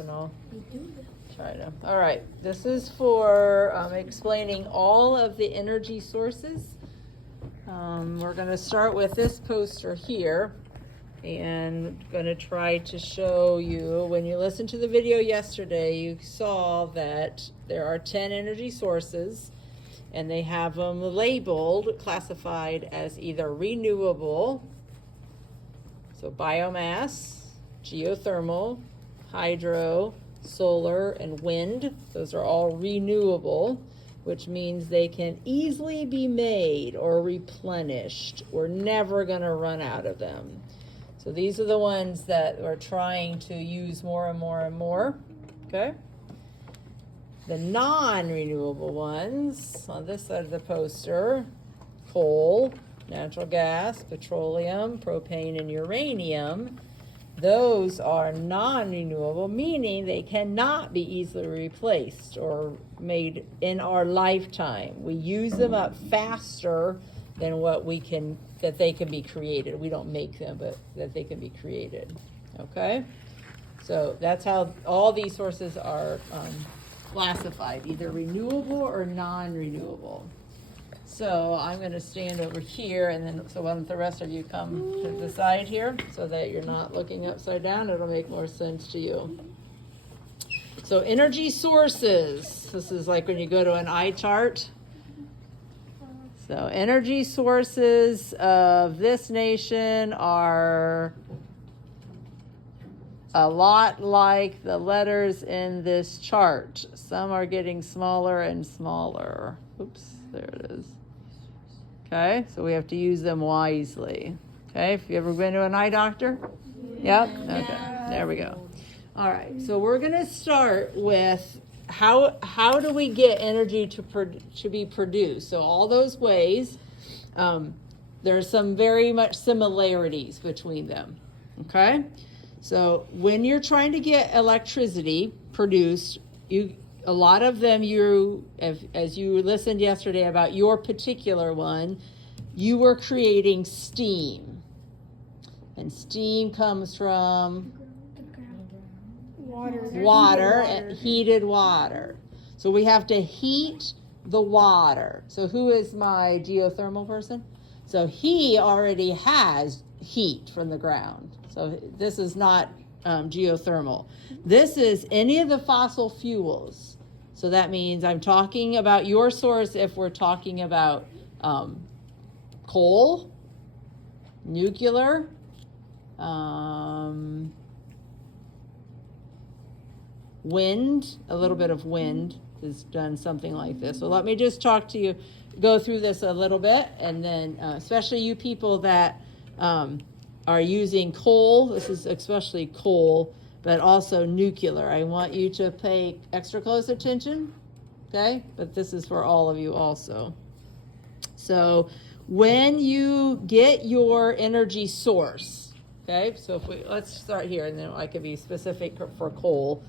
and I'll try to. All right, this is for explaining all of the energy sources. We're going to start with this poster here, and going to try to show you, when you listened to the video yesterday, you saw that there are 10 energy sources, and they have them labeled, classified as either renewable, so biomass, geothermal, hydro, solar, and wind. Those are all renewable, which means they can easily be made or replenished. We're never going to run out of them. So these are the ones that we're trying to use more and more and more. Okay? The non-renewable ones on this side of the poster: coal, natural gas, petroleum, propane, and uranium. Those are non-renewable, meaning they cannot be easily replaced or made in our lifetime. We use them up faster than that they can be created. We don't make them, but that they can be created. Okay? So that's how all these sources are classified, either renewable or non-renewable. So I'm going to stand over here, and then so why don't the rest of you come to the side here so that you're not looking upside down. It'll make more sense to you. So energy sources. This is like when you go to an eye chart. So energy sources of this nation are a lot like the letters in this chart. Some are getting smaller and smaller. Oops, there it is. Okay, so we have to use them wisely. Okay, have you ever been to an eye doctor? Yep? Okay, there we go. All right, so we're going to start with how do we get energy to be produced? So all those ways, there's some very much similarities between them. Okay? So when you're trying to get electricity produced, a lot of them, as you listened yesterday about your particular one, you were creating steam. And steam comes from water, heated water. So we have to heat the water. So who is my geothermal person? So he already has heat from the ground. So this is not geothermal. This is any of the fossil fuels. So that means I'm talking about your source if we're talking about coal, nuclear, wind. A little bit of wind has done something like this. So let me just go through this a little bit, and then especially you people that are using coal. This is especially coal, but also nuclear. I want you to pay extra close attention, okay? But this is for all of you also. So when you get your energy source, okay? So let's start here, and then I can be specific for coal.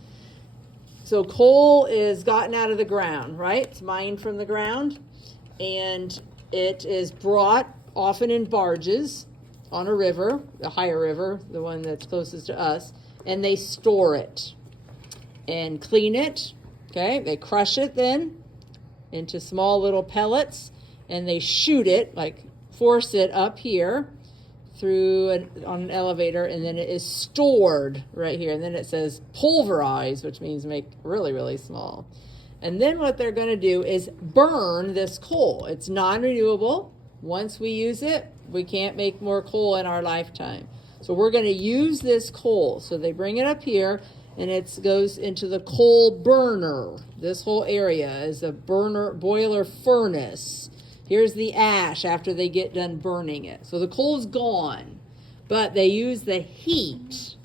So coal is gotten out of the ground, right? It's mined from the ground, and it is brought often in barges on a river, a higher river, the one that's closest to us, and they store it and clean it. Okay, they crush it then into small little pellets, and they shoot it, like force it up here on an elevator, and then it is stored right here. And then it says pulverize, which means make really, really small. And then what they're going to do is burn this coal. It's non-renewable. Once we use it, we can't make more coal in our lifetime. So we're going to use this coal. So they bring it up here, and it goes into the coal burner. This whole area is a boiler furnace. Here's the ash after they get done burning it. So the coal's gone, but they use the heat.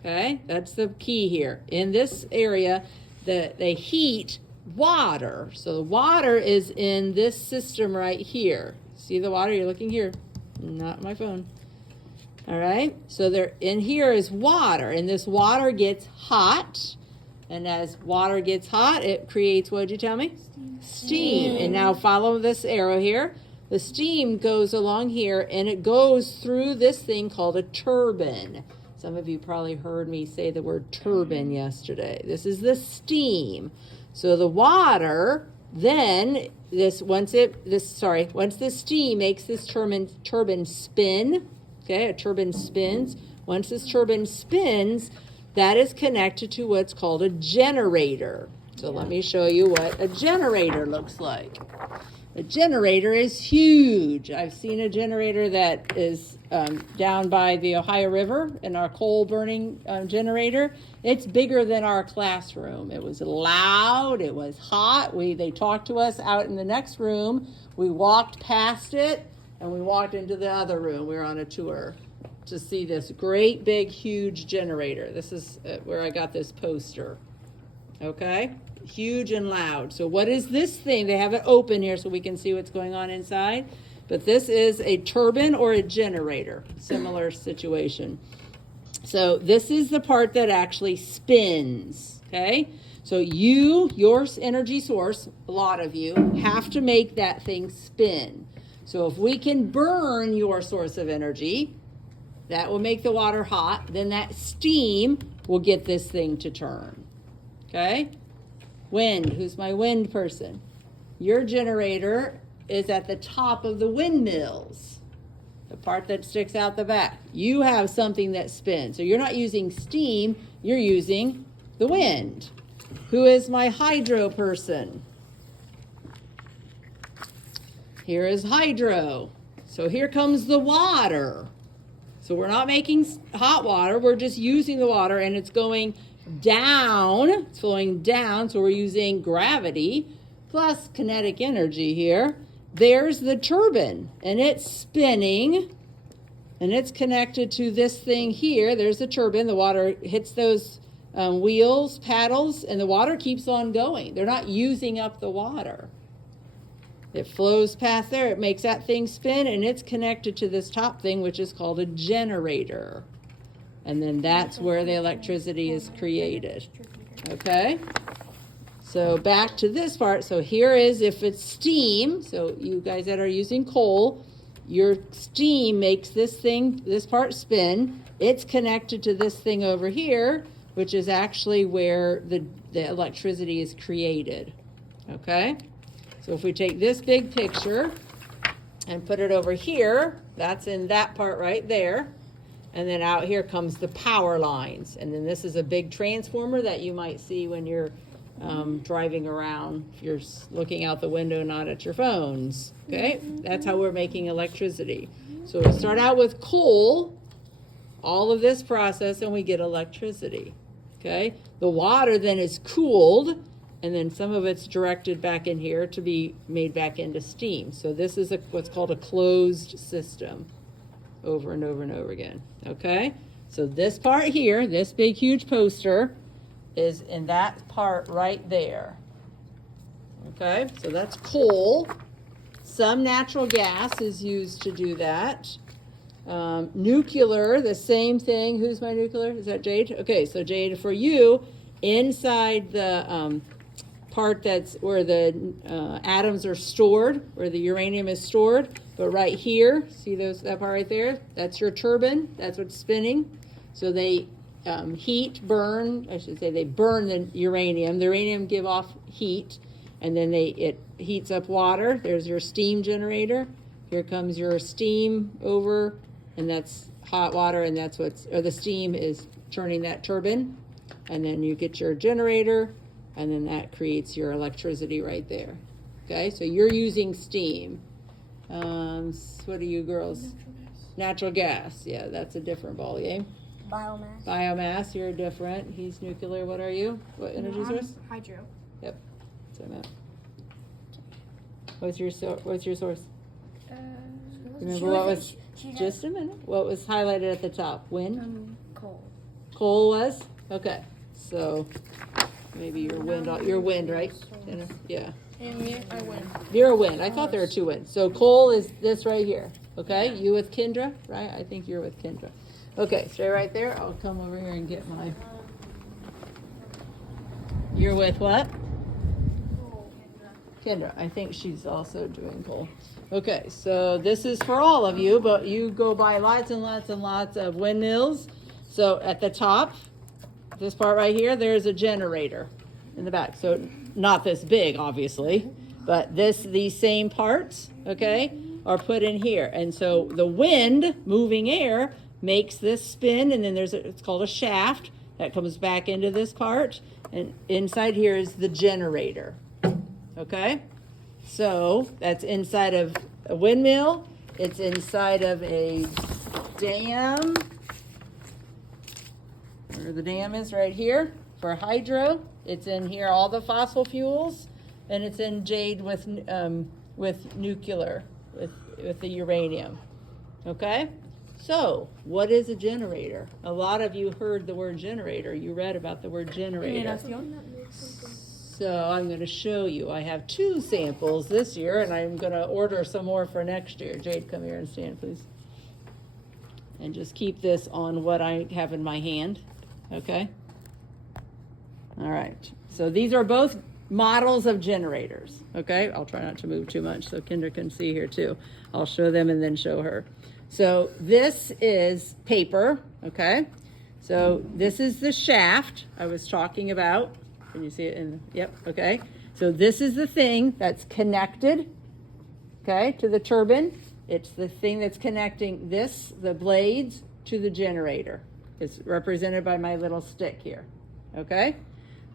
Okay, that's the key here. In this area, they heat water. So the water is in this system right here. See the water? You're looking here, not my phone. All right, so there in here is water, and this water gets hot, and as water gets hot, it creates, what did you tell me? Steam. And now follow this arrow here. The steam goes along here, and it goes through this thing called a turbine. Some of you probably heard me say the word turbine yesterday. This is the steam. So the water, then once this steam makes this turbine spin, okay, a turbine spins. Once this turbine spins, that is connected to what's called a generator. So let me show you what a generator looks like. A generator is huge. I've seen a generator that is down by the Ohio River, in our coal burning generator. It's bigger than our classroom. It was loud, it was hot. They talked to us out in the next room. We walked past it and we walked into the other room. We were on a tour to see this great big huge generator. This is where I got this poster. Okay? Huge and loud. So what is this thing? They have it open here so we can see what's going on inside. But this is a turbine or a generator. Similar situation. So this is the part that actually spins. Okay? So your energy source, a lot of you, have to make that thing spin. So if we can burn your source of energy, that will make the water hot. Then that steam will get this thing to turn. Okay? Wind. Who's my wind person? Your generator is at the top of the windmills, the part that sticks out the back. You have something that spins. So you're not using steam, you're using the wind. Who is my hydro person? Here is hydro. So here comes the water. So we're not making hot water, we're just using the water, and it's going down, it's flowing down, so we're using gravity plus kinetic energy here. There's the turbine, and it's spinning, and it's connected to this thing here. There's the turbine. The water hits those wheels, paddles, and the water keeps on going. They're not using up the water. It flows past there, it makes that thing spin, and it's connected to this top thing, which is called a generator. And then that's where the electricity is created. Okay? So back to this part. So here is, if it's steam, so you guys that are using coal, your steam makes this part spin. It's connected to this thing over here, which is actually where the electricity is created. Okay? So if we take this big picture and put it over here, that's in that part right there. And then out here comes the power lines. And then this is a big transformer that you might see when you're driving around, if you're looking out the window, not at your phones. Okay? That's how we're making electricity. So we start out with coal, all of this process, and we get electricity. Okay? The water then is cooled, and then some of it's directed back in here to be made back into steam. So this is what's called a closed system. Over and over and over again. Okay? So this part here, this big huge poster, is in that part right there. Okay? So that's coal. Some natural gas is used to do that. Nuclear, the same thing. Who's my nuclear? Is that Jade? Okay, so Jade, for you, inside the part that's where the atoms are stored, where the uranium is stored, but right here, see that part right there? That's your turbine. That's what's spinning. So they they burn the uranium. The uranium give off heat, and then it heats up water. There's your steam generator. Here comes your steam over, and that's hot water, and that's the steam is turning that turbine. And then you get your generator, and then that creates your electricity right there. Okay, so you're using steam. What are you girls? Natural gas. Yeah, that's a different ball game. Biomass, you're different. He's nuclear. What are you? What energy source? Hydro. Yep. That's what I meant. What's your source? Remember what was, just a minute, what was highlighted at the top? Wind? Coal. Coal was? Okay. So maybe your wind, right? Yeah. And me, I win. You're a wind. I thought there were two winds. So coal is this right here. Okay? You with Kendra, right? I think you're with Kendra. Okay, stay right there. I'll come over here and get my... You're with what? Kendra. I think she's also doing coal. Okay, so this is for all of you, but you go by lots and lots and lots of windmills, So at the top, this part right here, there's a generator in the back. So not this big, obviously, but these same parts, okay, are put in here. And so the wind, moving air, makes this spin, and then it's called a shaft that comes back into this part. And inside here is the generator, okay? So that's inside of a windmill. It's inside of a dam. Where the dam is right here for hydro. It's in here, all the fossil fuels, and it's in Jade with nuclear, with the uranium. Okay? So, what is a generator? A lot of you heard the word generator. You read about the word generator. So I'm going to show you. I have 2 samples this year, and I'm going to order some more for next year. Jade, come here and stand, please. And just keep this on what I have in my hand. Okay? All right. So these are both models of generators. Okay? I'll try not to move too much so Kendra can see here too. I'll show them and then show her. So this is paper. Okay? So this is the shaft I was talking about. Can you see it yep, okay. So this is the thing that's connected, okay, to the turbine. It's the thing that's connecting the blades, to the generator. It's represented by my little stick here, okay.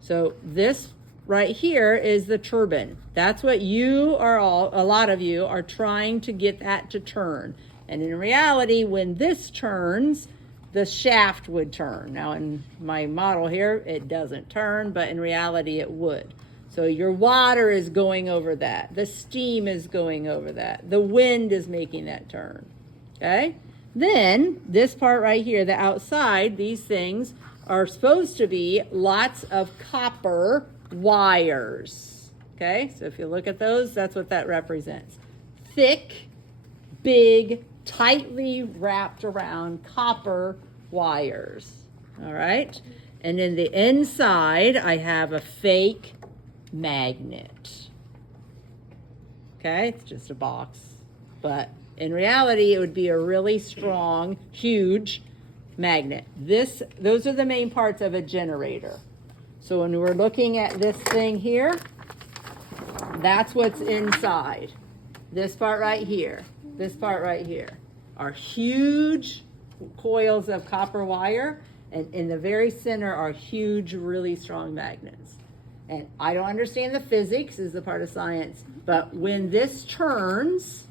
So this right here is the turbine. That's what a lot of you are trying to get that to turn. And in reality, when this turns, the shaft would turn. Now in my model here, it doesn't turn, but in reality it would. So your water is going over that. The steam is going over that. The wind is making that turn, okay? Then this part right here, the outside, these things are supposed to be lots of copper wires, okay? So if you look at those, that's what that represents. Thick, big, tightly wrapped around copper wires, all right? And in the inside, I have a fake magnet, okay? It's just a box, but in reality, it would be a really strong, huge magnet. Those are the main parts of a generator. So when we're looking at this thing here, that's what's inside. This part right here. This part right here are huge coils of copper wire, and in the very center are huge, really strong magnets. And I don't understand the physics, is the part of science, but when this turns,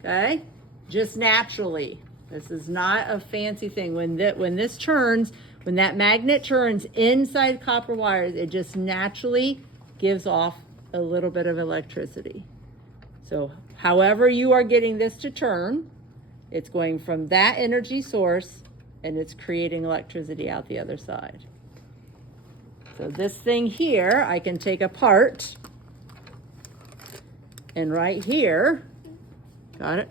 okay, just naturally, this is not a fancy thing. When this turns, when that magnet turns inside copper wires, it just naturally gives off a little bit of electricity. So however you are getting this to turn, it's going from that energy source and it's creating electricity out the other side. So this thing here, I can take apart, and right here, got it?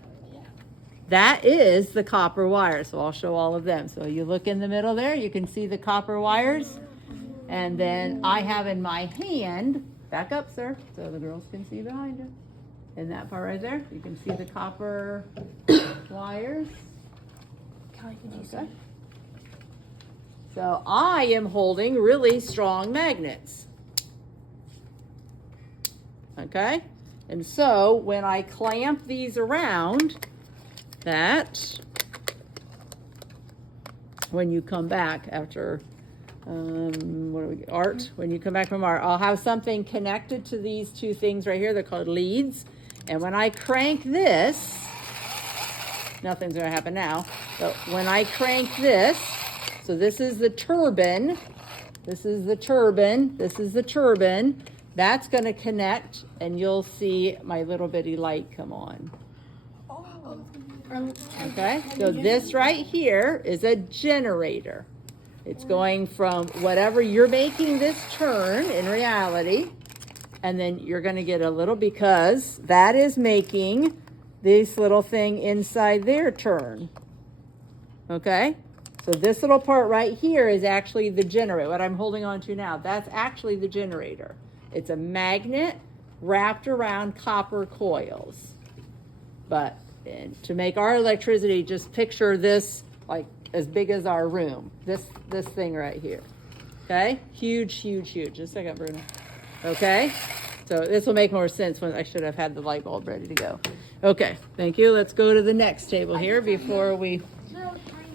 That is the copper wire. So I'll show all of them. So you look in the middle there, you can see the copper wires. And then I have in my hand, back up, sir, so the girls can see behind you. In that part right there, you can see the copper wires. Okay. So I am holding really strong magnets. Okay? And so when I clamp these around, when you come back after art, when you come back from art, I'll have something connected to these 2 things right here. They're called leads. And when I crank this, nothing's going to happen now, but when I crank this, so this is the turbine, this is the turbine, this is the turbine, that's going to connect, and you'll see my little bitty light come on. Okay, so this right here is a generator. It's going from whatever you're making this turn in reality, and then you're going to get a little, because that is making this little thing inside there turn. Okay, so this little part right here is actually the generator. What I'm holding on to now, that's actually the generator. It's a magnet wrapped around copper coils. But to make our electricity, just picture this like as big as our room. This thing right here. Okay, huge, huge, huge. Just a second, Bruno. Okay, so this will make more sense when I should have had the light bulb ready to go. Okay, thank you. Let's go to the next table here before we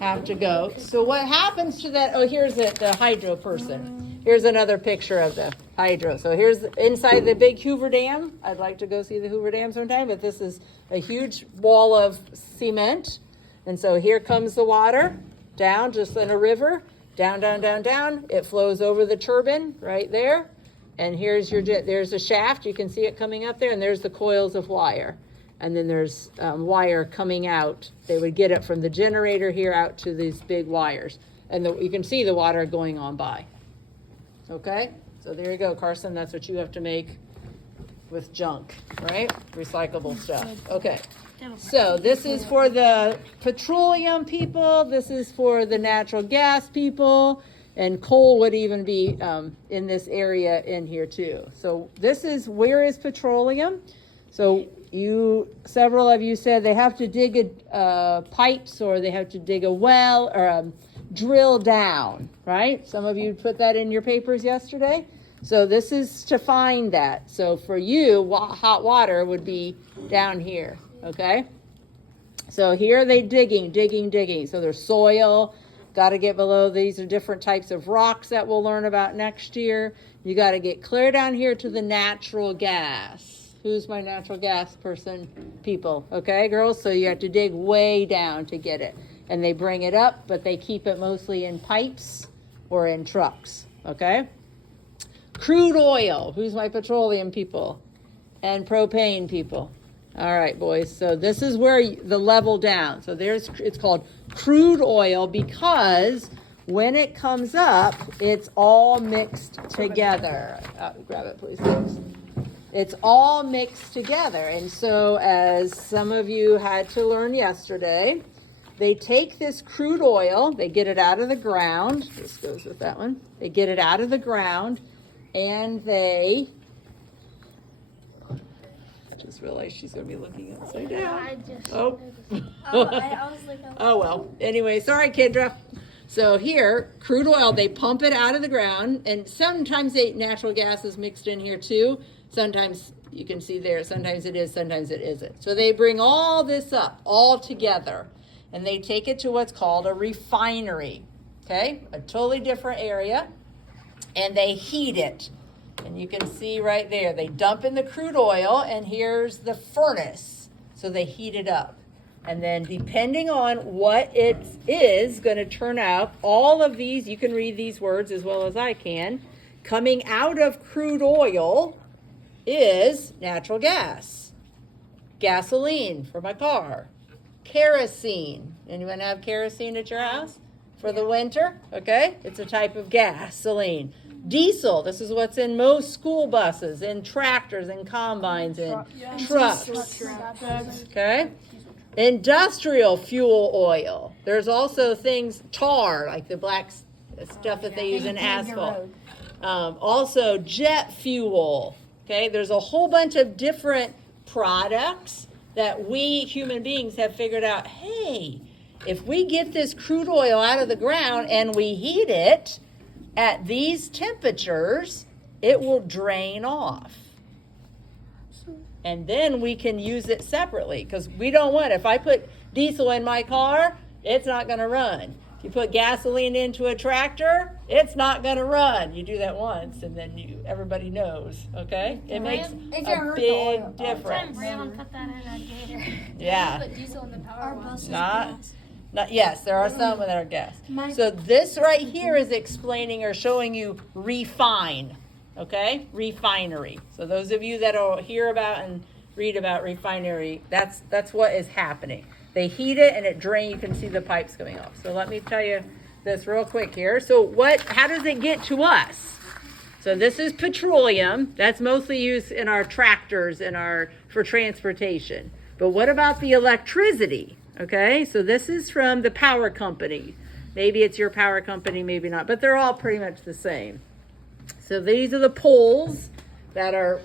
have to go. So what happens to that? Oh, here's the hydro person. Here's another picture of the hydro. So here's inside the big Hoover Dam. I'd like to go see the Hoover Dam sometime, but this is a huge wall of cement. And so here comes the water down just in a river. Down, down, down, down. It flows over the turbine right there. And there's a shaft. You can see it coming up there. And there's the coils of wire. And then there's wire coming out. They would get it from the generator here out to these big wires. And you can see the water going on by. Okay? So there you go, Carson. That's what you have to make with junk, right? Recyclable stuff. Okay. So this is for the petroleum people. This is for the natural gas people. And coal would even be in this area in here too. So where is petroleum? So several of you said they have to dig pipes, or they have to dig a well, or drill down, right? Some of you put that in your papers yesterday. So this is to find that. So for you, hot water would be down here, okay? So here they digging. So there's soil, got to get below. These are different types of rocks that we'll learn about next year. You got to get clear down here to the natural gas. Who's my natural gas person? People, okay, girls? So you have to dig way down to get it. And they bring it up, but they keep it mostly in pipes or in trucks, okay? Crude oil. Who's my petroleum people? And propane people. All right, boys. So this is where the level down. So it's called crude oil because when it comes up, it's all mixed together. Grab it, please, folks. It's all mixed together. And so as some of you had to learn yesterday, they take this crude oil, they get it out of the ground. This goes with that one. They get it out of the ground, and I just realized she's going to be looking upside down. I was like, oh, well. Anyway, sorry, Kendra. So here, crude oil, they pump it out of the ground, and sometimes natural gas is mixed in here too. Sometimes you can see there, sometimes it is, sometimes it isn't. So they bring all this up, all together, and they take it to what's called a refinery, okay? A totally different area, and they heat it. And you can see right there, they dump in the crude oil, and here's the furnace. So they heat it up. And then depending on what it is going to turn out, all of these, you can read these words as well as I can, coming out of crude oil is natural gas, gasoline for my car, kerosene. Anyone have kerosene at your house for the winter? Okay, it's a type of gasoline. Diesel, this is what's in most school buses, in tractors, and combines, and trucks. Okay? Industrial fuel oil. There's also things, tar, like the black stuff that they use in asphalt. Also jet fuel. Okay? There's a whole bunch of different products that we human beings have figured out, hey, if we get this crude oil out of the ground and we heat it at these temperatures, it will drain off. And then we can use it separately, because we don't want, if I put diesel in my car, it's not going to run. If you put gasoline into a tractor, it's not going to run. You do that once, and then everybody knows, okay? It makes a big difference. Put that in a gator. Yeah. Put diesel in the power one. Not, yes, there are some that are gas. So this right here is explaining or showing you refine, okay? Refinery. So those of you that will hear about and read about refinery, that's what is happening. They heat it and it drains. You can see the pipes coming off. So let me tell you this real quick here. So how does it get to us? So this is petroleum. That's mostly used in our tractors and for transportation. But what about the electricity? Okay, so this is from the power company. Maybe it's your power company, maybe not, but they're all pretty much the same. So these are the poles that are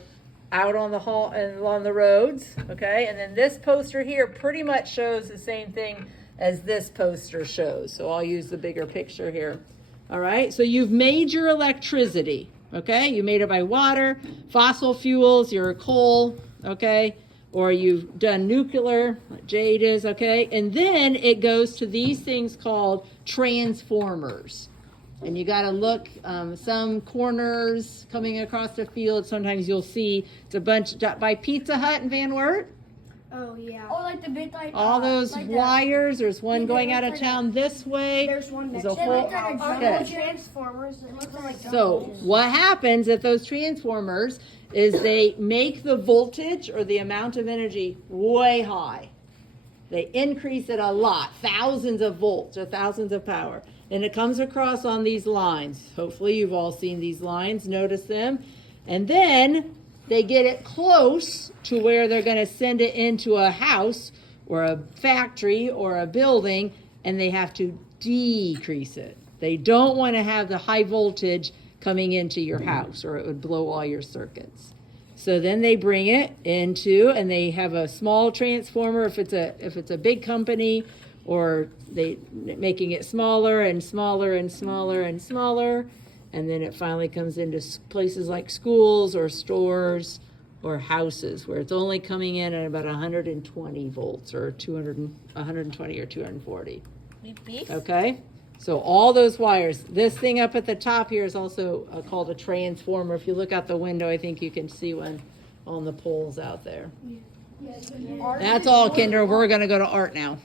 out on the hall and along the roads, okay? And then this poster here pretty much shows the same thing as this poster shows. So I'll use the bigger picture here. All right, so you've made your electricity, okay? You made it by water, fossil fuels, your coal, okay? Or you've done nuclear, like Jade is, okay? And then it goes to these things called transformers. And you got to look, some corners coming across the field, sometimes you'll see it's a bunch by Pizza Hut in Van Wert. Oh yeah. Or like the big like All those like wires, there's one Yeah, going they out look of like town this way. There's one There's next a whole, okay. transformers. It looks like So what happens at those transformers is they make the voltage or the amount of energy way high. They increase it a lot, thousands of volts or thousands of power. And it comes across on these lines. Hopefully you've all seen these lines, notice them. And then they get it close to where they're going to send it into a house or a factory or a building, and they have to decrease it. They don't want to have the high voltage coming into your house, or it would blow all your circuits. So then they bring it into, and they have a small transformer if it's a big company, or they making it smaller and smaller and smaller and smaller, and then it finally comes into places like schools or stores or houses where it's only coming in at about 120 volts or 120 or 240. Okay? So all those wires, this thing up at the top here is also called a transformer. If you look out the window, I think you can see one on the poles out there. That's all, Kinder. We're going to go to art now.